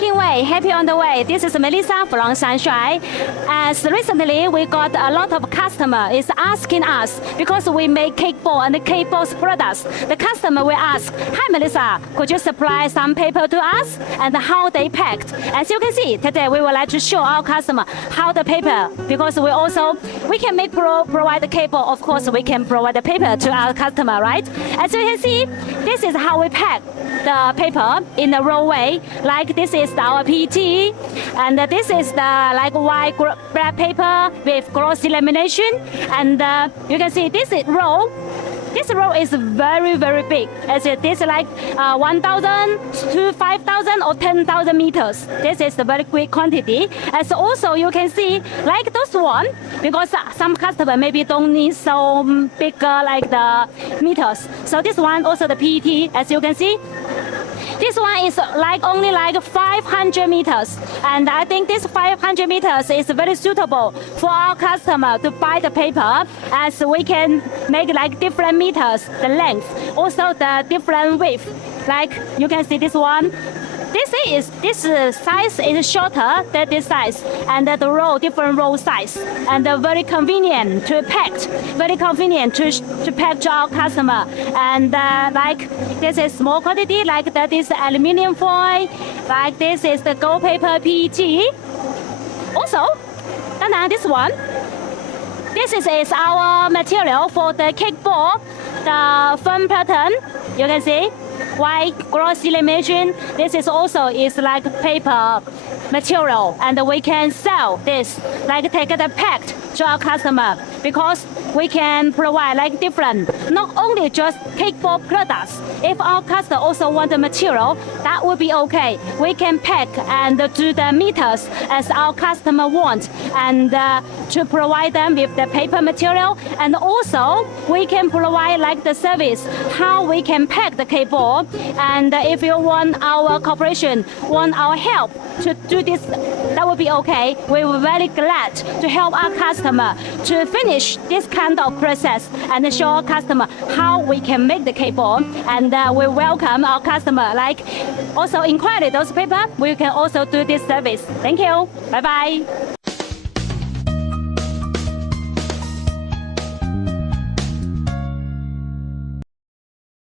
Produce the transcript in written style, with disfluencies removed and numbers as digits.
making way, happy on the way. This is Melissa from Sunshine. As recently we got a lot of customer is asking us because we make cake board and the cake board products. The customer will ask, "Hi Melissa, could you supply some paper to us and how they packed?" As you can see today, we would like to show our customer how the paper, because we can provide the cake board. Of course, we can provide the paper to our customer, right? As you can see, this is how we pack the paper in a row way. Like this is our PET, and this is the like white black paper with glossy lamination, and you can see this roll. This roll is very, very big. As it is like 1,000 to 5,000 or 10,000 meters. This is the very quick quantity. As also you can see, like this one, because some customer maybe don't need so big like the meters. So this one also the PET, as you can see. This one is like only like 500 meters, and I think this 500 meters is very suitable for our customer to buy the paper, as we can make like different meters, the length, also the different width. Like you can see this one. This size is shorter than this size, and the roll different roll size, and very convenient to pack, very convenient to pack to our customer. And like this is small quantity, like that is aluminum foil, like this is the gold paper PET. Also, this one. This is our material for the cake board, the firm pattern. You can see white glossy lamination. This is also like paper material, and we can sell this, like take it packed to our customer, because we can provide like different, not only just cake board products. If our customer also want the material, that would be okay. We can pack and do the meters as our customer want, and to provide them with the paper material, and also we can provide like the service how we can pack the cake board. And if you want our cooperation, want our help to do this, that would be okay. We were very glad to help our customer to finish this kind of process and show our customer how we can make the cake board. And we welcome our customer, like also inquire those paper, we can also do this service. Thank you. Bye bye.